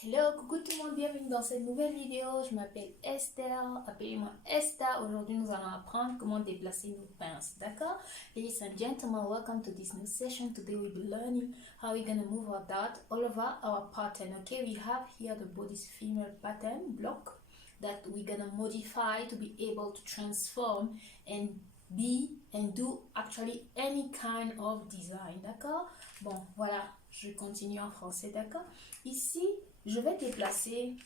Hello, coucou tout le monde, bienvenue dans cette nouvelle vidéo. Je m'appelle Esther, appelez-moi Esther. Aujourd'hui, nous allons apprendre comment déplacer nos pinces, d'accord? Ladies and gentlemen, welcome to this new session. Today we'll be learning how we're gonna move our dot all over our pattern, okay? We have here the body's female pattern block that we're gonna modify to be able to transform and be and do actually any kind of design, d'accord? Bon, voilà, je continue en français, d'accord? Ici, je vais déplacer,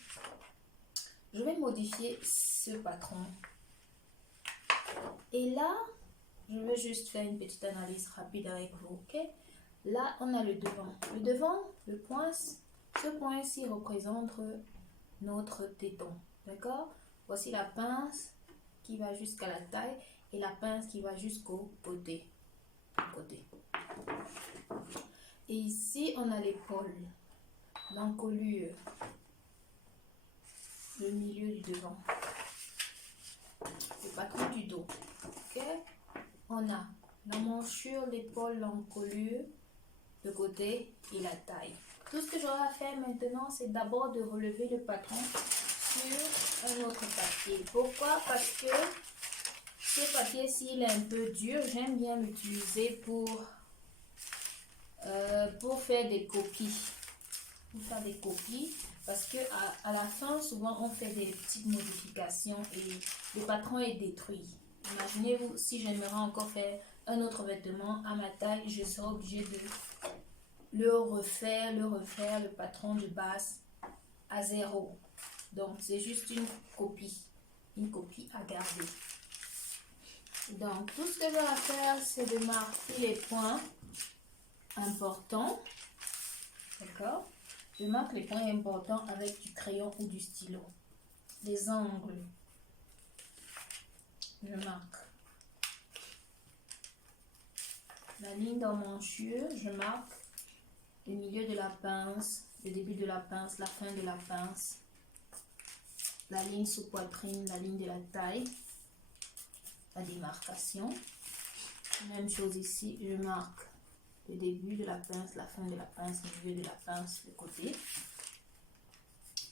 je vais modifier ce patron. Et là, je vais juste faire une petite analyse rapide avec vous, ok? Là, on a le devant. Le devant, le poince, ce point-ci représente notre téton, d'accord? Voici la pince qui va jusqu'à la taille et la pince qui va jusqu'au côté. Et ici, on a l'épaule, l'encolure, le milieu du devant, le patron du dos, ok? On a la manchure, l'épaule, l'encolure, le côté et la taille. Tout ce que j'aurai à faire maintenant, c'est d'abord de relever le patron sur un autre papier. Pourquoi? Parce que ce papier, s'il est un peu dur, j'aime bien l'utiliser pour faire des copies. Parce que à la fin, souvent, on fait des petites modifications et le patron est détruit. Imaginez-vous, si j'aimerais encore faire un autre vêtement à ma taille, je serais obligée de le refaire, le patron de base à zéro. Donc, c'est juste une copie à garder. Donc, tout ce que j'ai à faire, c'est de marquer les points importants. D'accord? Je marque les points importants avec du crayon ou du stylo. Les angles. Je marque. La ligne d'emmanchure, je marque le milieu de la pince, le début de la pince, la fin de la pince. La ligne sous poitrine, la ligne de la taille. La démarcation. Même chose ici, je marque le début de la pince, la fin de la pince, le milieu de la pince, le côté.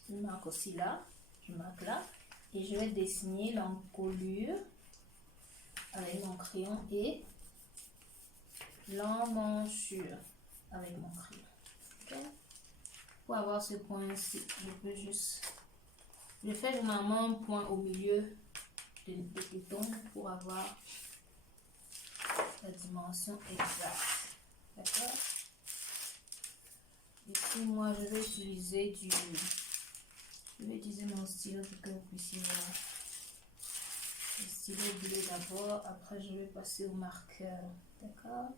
Je marque aussi là, je marque là. Et je vais dessiner l'encolure avec mon crayon et l'emmanchure avec mon crayon. Okay? Pour avoir ce point-ci, je peux juste... Je fais généralement un point au milieu de téton pour avoir la dimension exacte. D'accord? Ici, moi, je vais utiliser mon stylo pour que vous puissiez voir. Le stylo bleu d'abord, après je vais passer au marqueur. D'accord?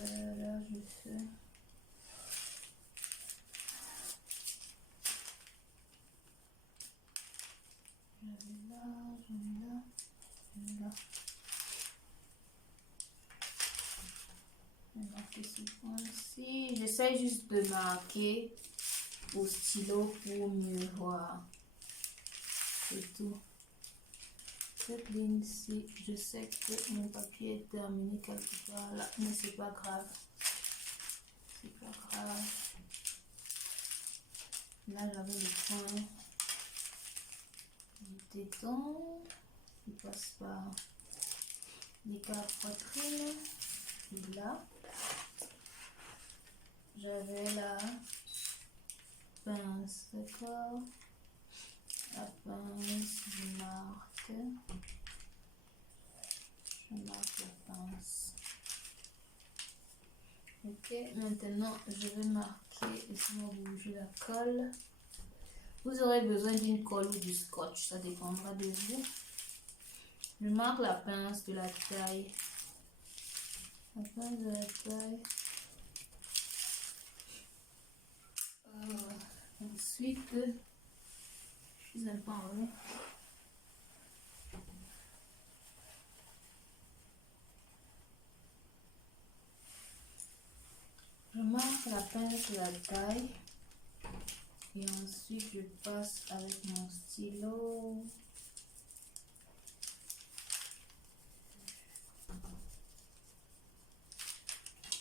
Là, je fais... J'en ai là. Je vais marquer ce point-ci. J'essaie juste de marquer au stylo pour mieux voir. C'est tout. Cette ligne-ci, je sais que mon papier est terminé quelque part là, mais c'est pas grave. C'est pas grave. Là, j'avais le point du téton qui passe par l'écart poitrine. Et là, j'avais la pince, d'accord? La pince, je marque la pince. Ok, maintenant je vais marquer, laissez-moi bouger la colle. Vous aurez besoin d'une colle ou du scotch, ça dépendra de vous. Je marque la pince de la taille. La pince de la taille. Ensuite, je suis un peu en rond. Je marque la pince de la taille. Et ensuite, je passe avec mon stylo.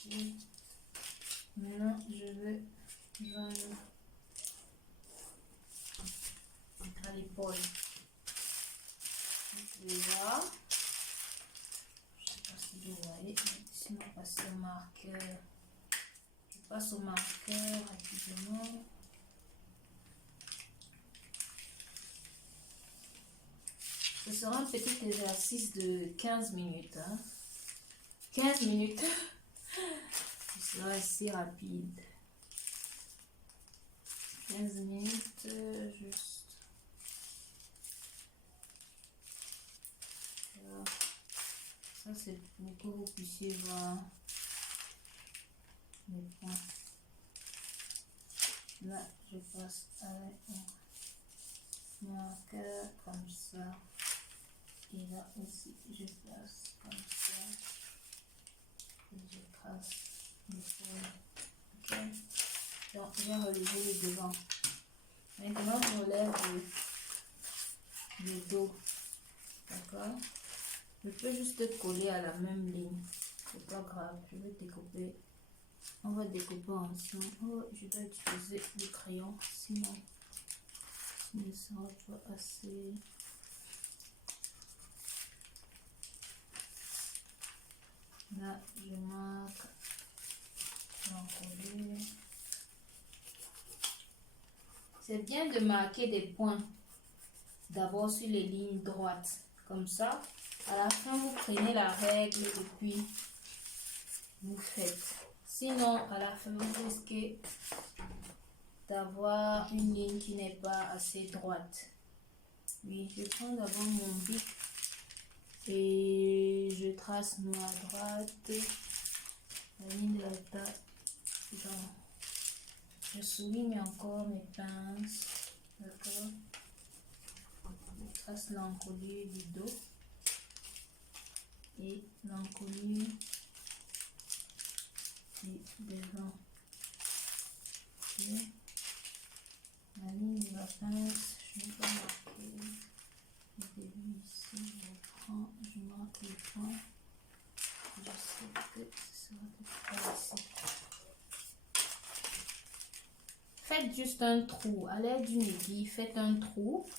Et maintenant, je vais joindre bol. Je vais voir. Je sais pas si vous voyez. Ici, on va passer au marqueur. Je passe au marqueur rapidement. Ce sera un petit exercice de 15 minutes. Hein. 15 minutes. Ce sera assez rapide. 15 minutes, juste. Voilà. Ça, c'est pour que vous puissiez voir les points. Là, je passe avec un marqueur comme ça. Et là aussi, je passe comme ça. Et je trace les points. Ok? Donc, je vais relever le devant. Maintenant, je relève le dos. D'accord? Je peux juste coller à la même ligne. C'est pas grave. Je vais découper. On va découper ensemble. Oh, je dois utiliser le crayon. Sinon, ce ne sera pas assez. Là, je marque l'encoller. C'est bien de marquer des points d'abord sur les lignes droites. Comme ça, à la fin, vous prenez la règle et puis vous faites. Sinon, à la fin, vous risquez d'avoir une ligne qui n'est pas assez droite. Oui, je prends d'abord mon bic et je trace ma droite, la ligne de la taille. Genre, je souligne encore mes pinces. D'accord? Je trace l'encolure du dos et l'encolure du devant. Okay. La ligne de la pince, je vais pas marquer le début ici. Je marque le point. Je sais que ce sera quelque part ici. Faites juste un trou. À l'aide d'une aiguille, faites un trou.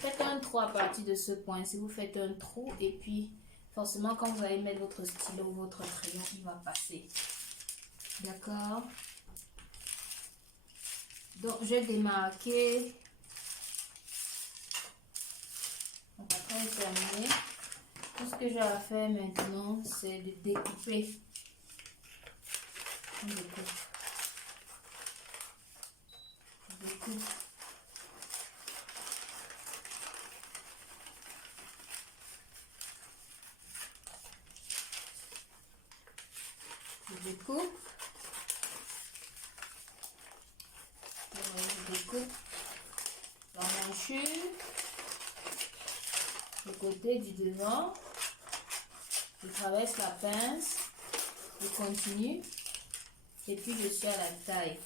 Faites un trou à partir de ce point. Si vous faites un trou, et puis forcément, quand vous allez mettre votre stylo ou votre crayon, il va passer. D'accord? Donc, je vais démarquer. Donc, après terminer, tout ce que j'ai à faire maintenant, c'est de découper. On découpe. Je découpe. Je découpe. Je découpe l'emmanchure, le côté du devant. Je traverse la pince, je continue et puis je suis à la taille.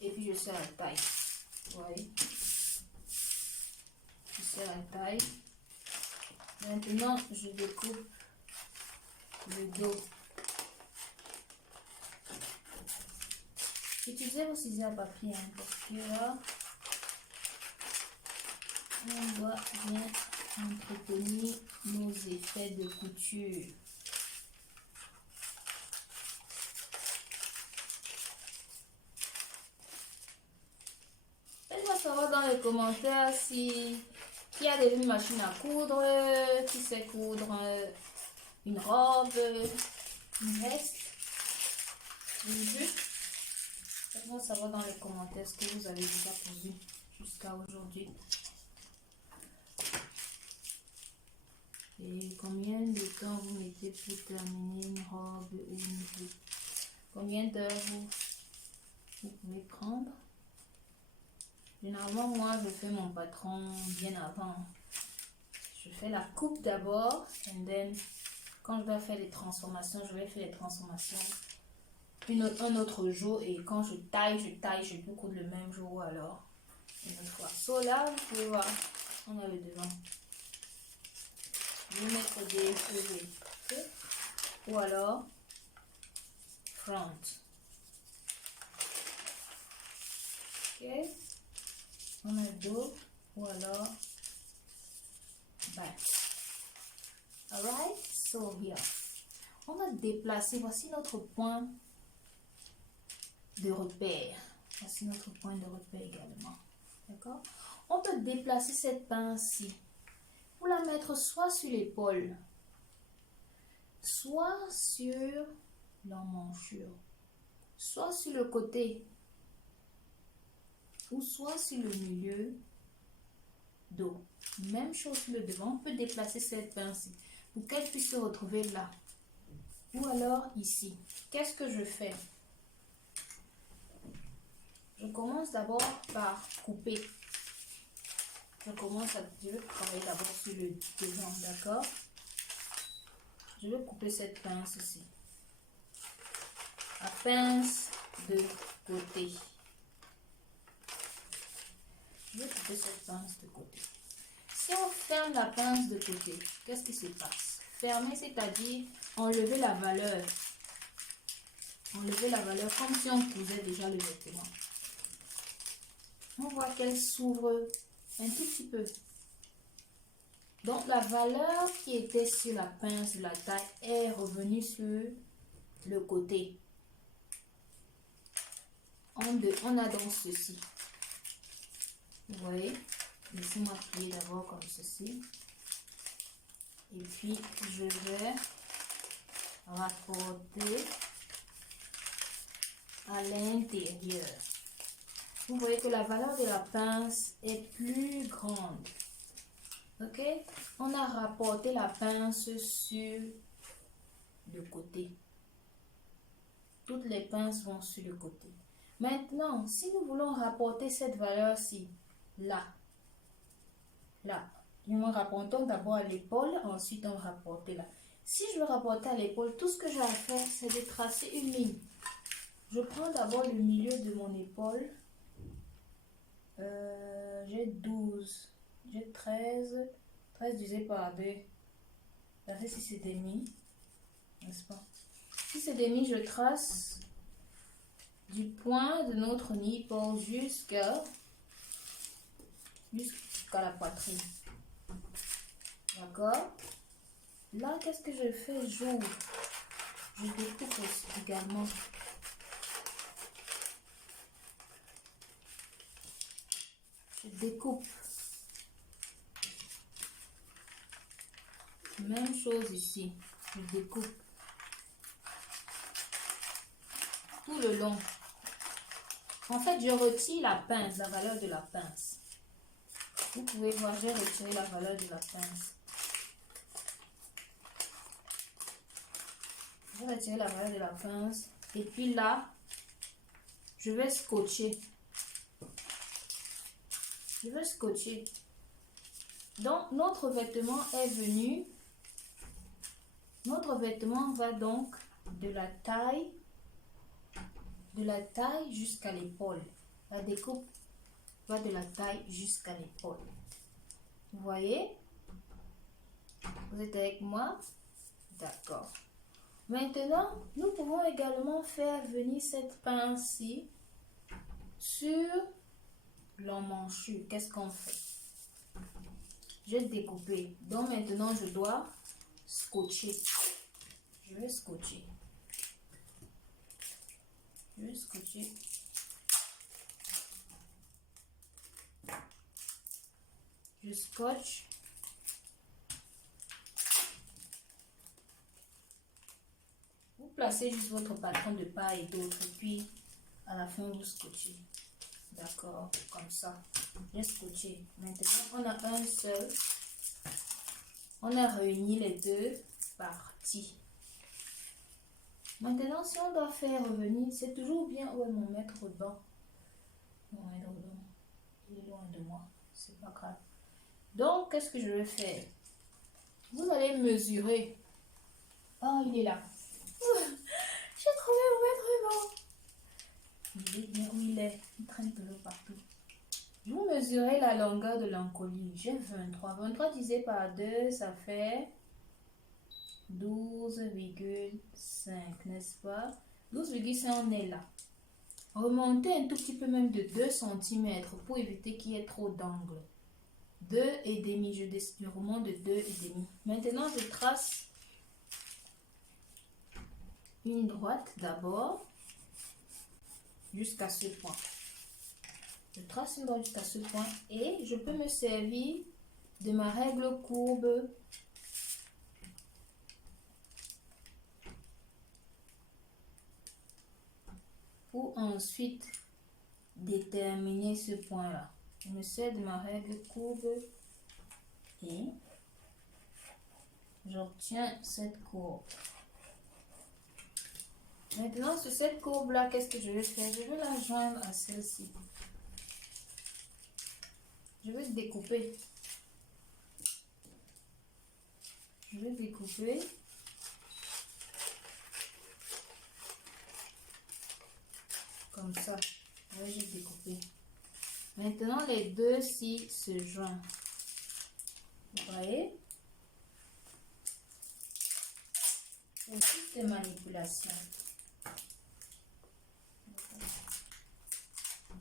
Et puis je suis à la taille. Vous voyez? Je suis à la taille. Maintenant, je découpe le dos. Utilisez vos ciseaux à papier, hein, parce que là, on doit bien entretenir nos effets de couture. Faites-moi savoir dans les commentaires si qui a déjà une machine à coudre, qui sait coudre une robe, une veste, une jupe. Faites-moi savoir dans les commentaires ce que vous avez déjà cousu jusqu'à aujourd'hui. Et combien de temps vous mettez pour terminer une robe ou une jupe? Combien d'heures vous pouvez prendre? Généralement, moi, je fais mon patron bien avant. Je fais la coupe d'abord, and then, quand je dois faire les transformations, je vais faire les transformations un autre jour. Et quand je taille, je peux coudre le même jour ou alors une autre fois. So là, vous pouvez voir, on a le devant. Je vais mettre des cheveux. Ou alors, front. Ok. On a dos ou alors back. Alright, so here. On va déplacer, voici notre point de repère. Voici notre point de repère également. D'accord? On peut déplacer cette pince-ci pour la mettre soit sur l'épaule, soit sur l'emmanchure, soit sur le côté, ou soit sur le milieu dos. Même chose sur le devant, on peut déplacer cette pince pour qu'elle puisse se retrouver là. Ou alors ici. Qu'est-ce que je fais? Je commence d'abord par couper. Je vais travailler d'abord sur le devant, d'accord? Je vais couper cette pince ici. La pince de côté. Je vais couper cette pince de côté. Si on ferme la pince de côté, qu'est-ce qui se passe? Fermer, c'est-à-dire enlever la valeur. Enlever la valeur comme si on cousait déjà le vêtement. On voit qu'elle s'ouvre un tout petit peu. Donc la valeur qui était sur la pince de la taille est revenue sur le côté. On a donc ceci. Vous voyez? Laissez-moi plier d'abord comme ceci. Et puis je vais rapporter à l'intérieur. Vous voyez que la valeur de la pince est plus grande. Ok? On a rapporté la pince sur le côté. Toutes les pinces vont sur le côté. Maintenant, si nous voulons rapporter cette valeur-ci, là, nous rapportons d'abord à l'épaule, ensuite on va rapporter là. Si je veux rapporter à l'épaule, tout ce que j'ai à faire, c'est de tracer une ligne. Je prends d'abord le milieu de mon épaule. J'ai 12, j'ai 13 divisé par 2, ça fait 6,5, n'est-ce pas? 6,5, je trace du point de notre nipple jusqu'à la poitrine. D'accord? Là, qu'est-ce que je fais? J'ouvre. Je découpe aussi également. Je découpe. Même chose ici. Je découpe. Tout le long. En fait, je retire la pince, la valeur de la pince. Vous pouvez voir, j'ai retiré la valeur de la pince. Je vais retirer la valeur de la pince. Et puis là, je vais scotcher. Je vais scotcher. Donc, notre vêtement est venu. Notre vêtement va donc de la taille jusqu'à l'épaule. La découpe va de la taille jusqu'à l'épaule. Vous voyez? Vous êtes avec moi? D'accord. Maintenant, nous pouvons également faire venir cette pince-ci sur l'emmanchure. Qu'est-ce qu'on fait? J'ai découpé. Donc maintenant, je dois scotcher. Je vais scotcher. Je vais scotcher. Je scotche. Vous placez juste votre patron de part et d'autre. Et puis, à la fin, vous scotchez. D'accord, comme ça. J'ai scotché. Maintenant, on a un seul. On a réuni les deux parties. Maintenant, si on doit faire revenir, c'est toujours bien. Où est mon maître banc? Mon maître banc, il est loin de moi. C'est pas grave. Donc, qu'est-ce que je vais faire? Vous allez mesurer. Oh, il est là. J'ai trouvé mon maître banc. Il est bien où il est. Il traîne toujours partout. Vous mesurez la longueur de l'encolure. J'ai 23. 23 divisé par 2, ça fait 12,5, n'est-ce pas? 12,5, on est là. Remontez un tout petit peu, même de 2 cm pour éviter qu'il y ait trop d'angle. 2,5, je remonte de 2,5. Maintenant, je trace une droite d'abord jusqu'à ce point. Je trace une droite jusqu'à ce point et je peux me servir de ma règle courbe pour ensuite déterminer ce point-là. Je me sers de ma règle courbe et j'obtiens cette courbe. Maintenant, sur cette courbe-là, qu'est-ce que je vais faire? Je vais la joindre à celle-ci. Je vais découper. Je vais découper. Comme ça. Oui, j'ai découpé. Maintenant, les deux ci se joignent. Vous voyez? C'est juste des manipulations.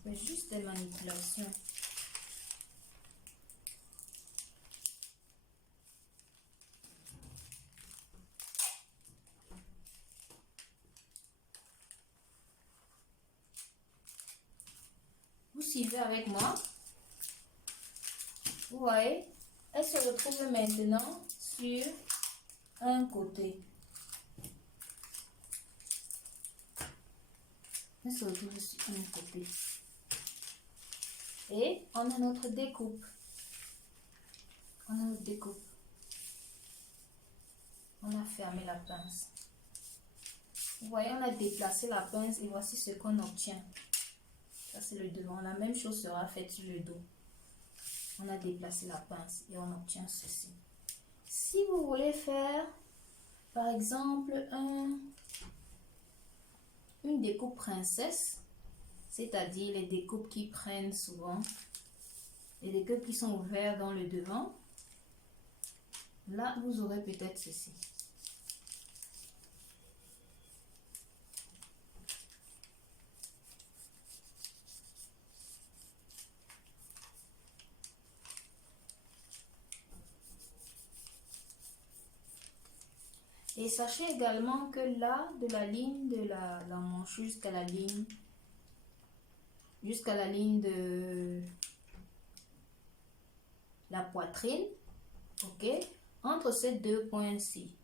C'est juste des manipulations. Vous suivez avec moi. Vous voyez, elle se retrouve maintenant sur un côté. Elle se retrouve sur un côté. Et on a notre découpe. On a notre découpe. On a fermé la pince. Vous voyez, on a déplacé la pince et voici ce qu'on obtient. Ça, c'est le devant. La même chose sera faite sur le dos. On a déplacé la pince et on obtient ceci. Si vous voulez faire, par exemple, une découpe princesse, c'est-à-dire les découpes qui prennent souvent, les découpes qui sont ouvertes dans le devant, là, vous aurez peut-être ceci. Et sachez également que là, de la ligne de la manche jusqu'à la ligne de la poitrine, ok, entre ces deux points-ci,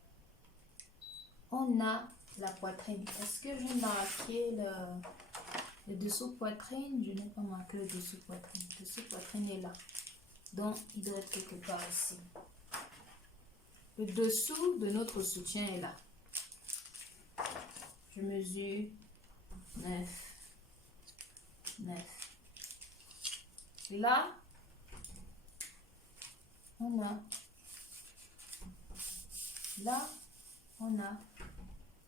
on a la poitrine. Est-ce que je vais marquer le dessous poitrine? Je n'ai pas marqué le dessous poitrine. Le dessous poitrine est là. Donc, il doit être quelque part ici. Le dessous de notre soutien est là. Je mesure 9. Et là, on a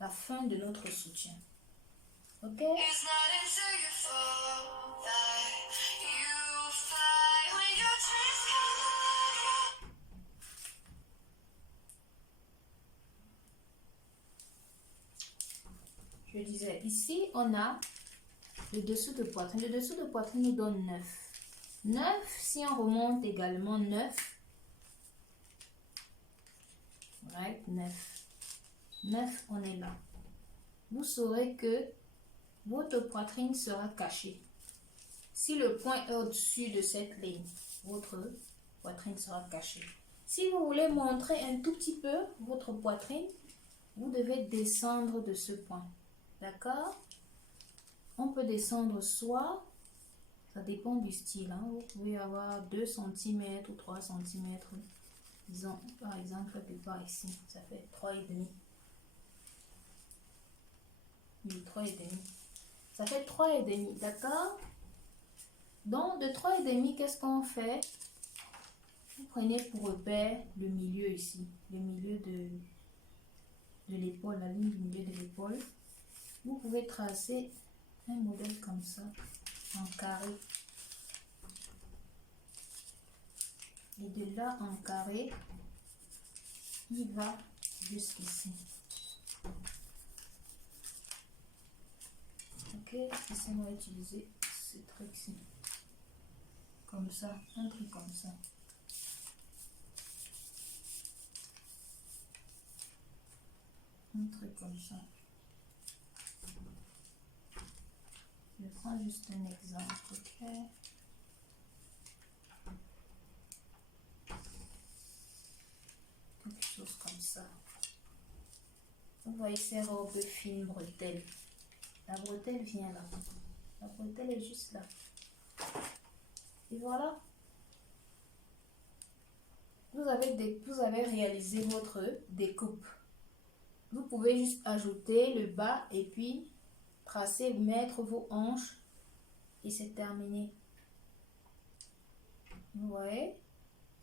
la fin de notre soutien. Ok? Je disais, ici, on a le dessous de poitrine. Le dessous de poitrine nous donne 9. 9, si on remonte également 9, right, 9. 9, on est là. Vous saurez que votre poitrine sera cachée. Si le point est au-dessus de cette ligne, votre poitrine sera cachée. Si vous voulez montrer un tout petit peu votre poitrine, vous devez descendre de ce point. D'accord? On peut descendre soit, ça dépend du style, hein, vous pouvez avoir 2 cm ou 3 cm. Disons, par exemple, quelque part ici, ça fait 3,5. Oui, 3,5. Ça fait 3,5, d'accord? Donc, de 3,5, qu'est-ce qu'on fait? Vous prenez pour repère le milieu ici, le milieu de l'épaule, la ligne du milieu de l'épaule. Vous pouvez tracer un modèle comme ça, en carré. Et de là, en carré, il va jusqu'ici. Ok, ici on va utiliser ce truc-ci. Comme ça, un truc comme ça. Un truc comme ça. Je prends juste un exemple, ok? Quelque chose comme ça. Vous voyez ces robes fines bretelles. La bretelle vient là. La bretelle est juste là. Et voilà. Vous avez réalisé votre découpe. Vous pouvez juste ajouter le bas et puis tracer, mettre vos hanches et c'est terminé. Vous voyez?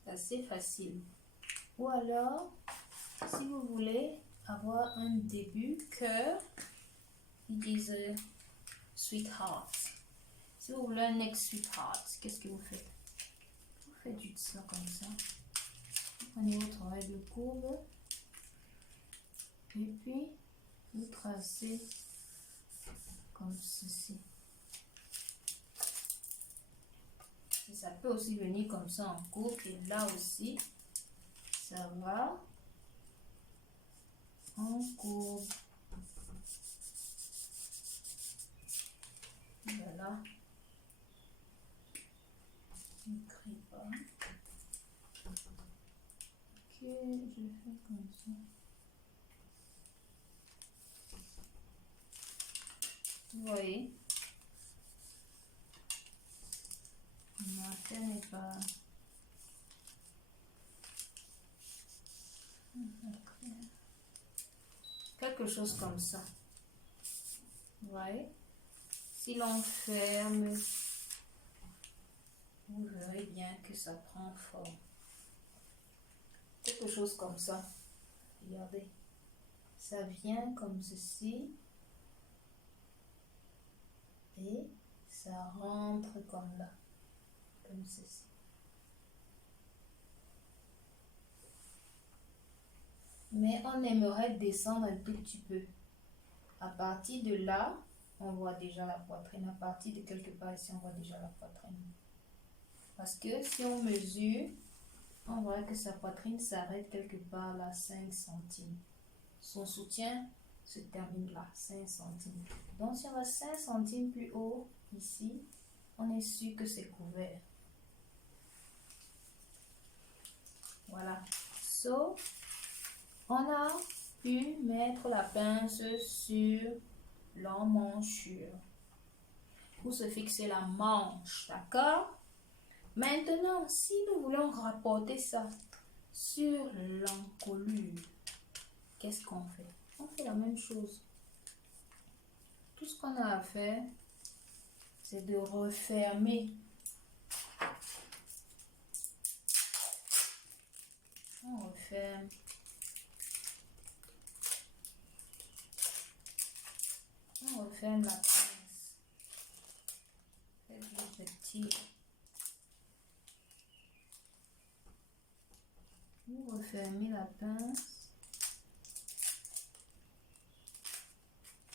C'est assez facile. Ou alors, si vous voulez avoir un début cœur, ils disent sweetheart. Si vous voulez un next sweetheart, qu'est-ce que vous faites? Vous faites juste ça comme ça. Vous prenez votre règle courbe et puis vous tracez comme ceci. Et ça peut aussi venir comme ça en courbe et là aussi ça va en courbe. Voilà. N'écris pas. Ok, je fais comme ça. Vous voyez? Ma tête n'est pas... Quelque chose comme ça. Vous voyez? Si l'on ferme, vous verrez bien que ça prend forme. Quelque chose comme ça. Regardez. Ça vient comme ceci. Et ça rentre comme là. Comme ceci. Mais on aimerait descendre un tout petit peu. À partir de là, on voit déjà la poitrine. À partir de quelque part ici, on voit déjà la poitrine. Parce que si on mesure, on voit que sa poitrine s'arrête quelque part là, 5 centimes. Son soutien se termine là, 5 centimes. Donc si on va 5 centimes plus haut, ici, on est sûr que c'est couvert. Voilà. So, on a pu mettre la pince sur l'emmanchure pour se fixer la manche, d'accord? Maintenant, si nous voulons rapporter ça sur l'encolure, qu'est-ce qu'on fait? On fait la même chose. Tout ce qu'on a à faire, c'est de refermer. On referme. On referme la pince. Faites juste des petits. Vous refermez la pince.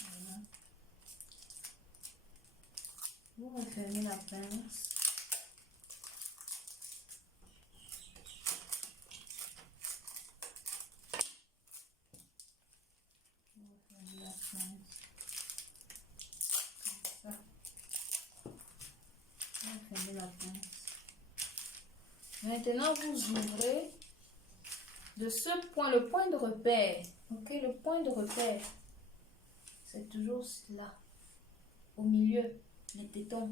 Voilà. Vous refermez la pince. Vous refermez la pince. Comme ça. Vous refermez la pince. Maintenant, vous ouvrez de ce point, le point de repère. Ok, le point de repère, c'est toujours là, au milieu, les tétons.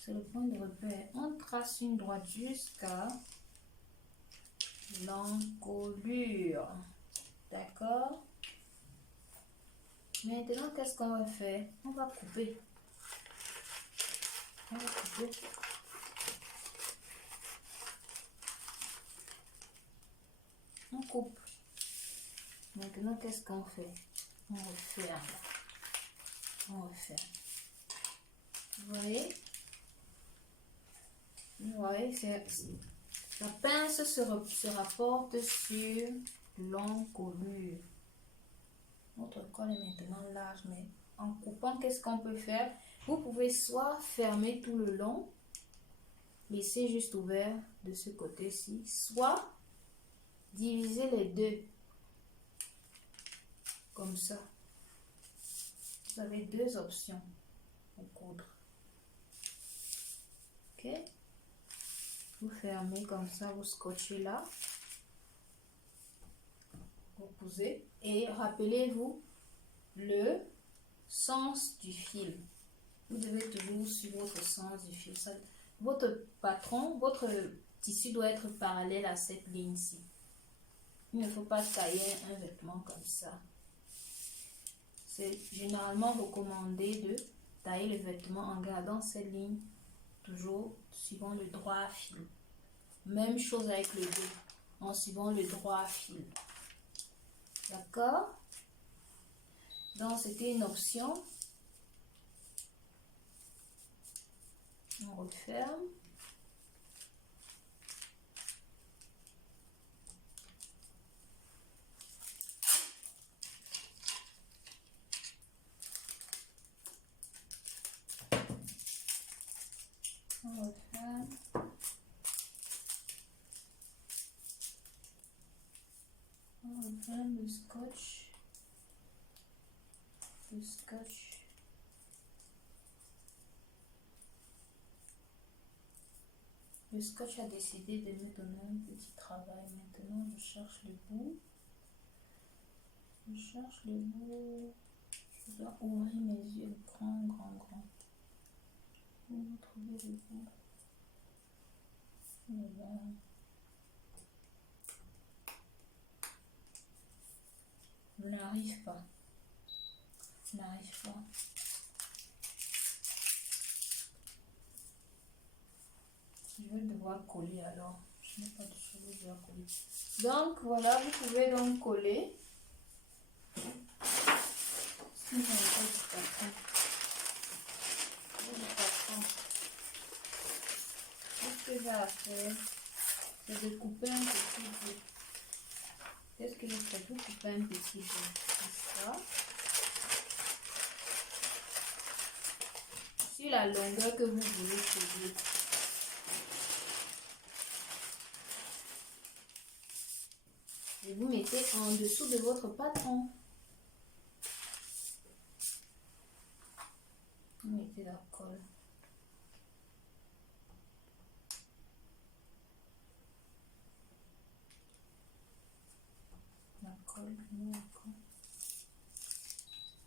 C'est le point de repère. On trace une droite jusqu'à l'encolure. D'accord? Maintenant, qu'est-ce qu'on va faire? On va couper. On va couper. On coupe. Maintenant, qu'est-ce qu'on fait? On referme. On referme. Vous voyez? Vous voyez, la pince se rapporte sur l'encolure. Notre col est maintenant large, mais en coupant, qu'est-ce qu'on peut faire? Vous pouvez soit fermer tout le long, laisser juste ouvert de ce côté-ci, soit diviser les deux, comme ça. Vous avez deux options pour coudre. Ok? Vous fermez comme ça, vous scotchez là. Vous posez et rappelez-vous le sens du fil. Vous devez toujours suivre votre sens du fil. Ça, votre patron, votre tissu doit être parallèle à cette ligne-ci. Il ne faut pas tailler un vêtement comme ça. C'est généralement recommandé de tailler le vêtement en gardant cette ligne toujours suivant le droit fil. Même chose avec le dos, en suivant le droit fil. D'accord? Donc, c'était une option. On referme. On referme. On referme le scotch. Le scotch. Le scotch a décidé de me donner un petit travail. Maintenant, je cherche le bout. Je cherche le bout. Je dois ouvrir mes yeux grand. Vous trouvez le bout. Voilà. Je n'arrive pas. Je n'arrive pas. Je vais devoir coller alors. Je n'ai pas de cheveux, je dois coller. Donc voilà, vous pouvez donc coller. Si vous n'avez pas de patron. Ce que j'ai à faire, c'est de couper un petit bout. Qu'est-ce que je fais pour couper un petit bout? C'est ça. Sur la longueur que vous voulez coudre. Et vous mettez en dessous de votre patron. Vous mettez la colle.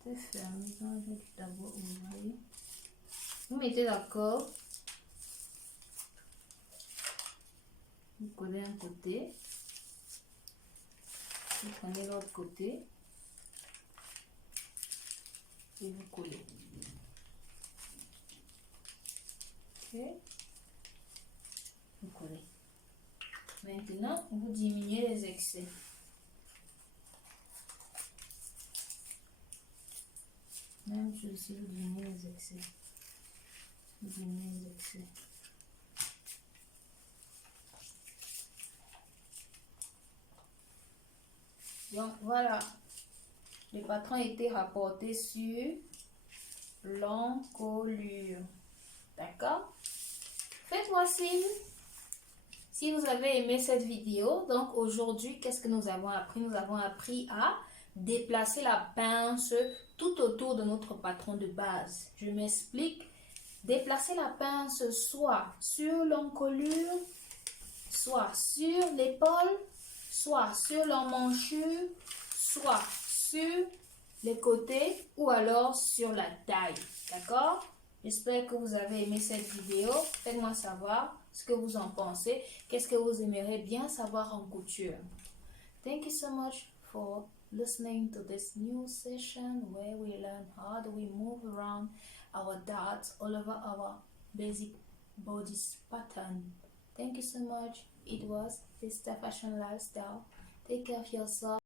C'est fermé, donc je vais d'abord ouvrir. Vous mettez d'accord. Vous collez un côté. Vous prenez l'autre côté. Et vous collez. Ok. Vous collez. Maintenant, vous diminuez les excès. Même chose si vous diminuez les excès. Vous diminuez les excès. Donc voilà, le patron a été rapporté sur l'encolure. D'accord? Faites-moi signe si vous avez aimé cette vidéo. Donc aujourd'hui, qu'est-ce que nous avons appris? Nous avons appris à déplacer la pince tout autour de notre patron de base. Je m'explique. Déplacer la pince soit sur l'encolure, soit sur l'épaule, soit sur l'emmanchure, soit sur les côtés ou alors sur la taille. D'accord? J'espère que vous avez aimé cette vidéo. Faites-moi savoir ce que vous en pensez. Qu'est-ce que vous aimeriez bien savoir en couture? Thank you so much for listening to this new session where we learn how do we move around our dots all over our basic bodice pattern. Thank you so much. It was Vista Fashion Lifestyle. Take care of yourself.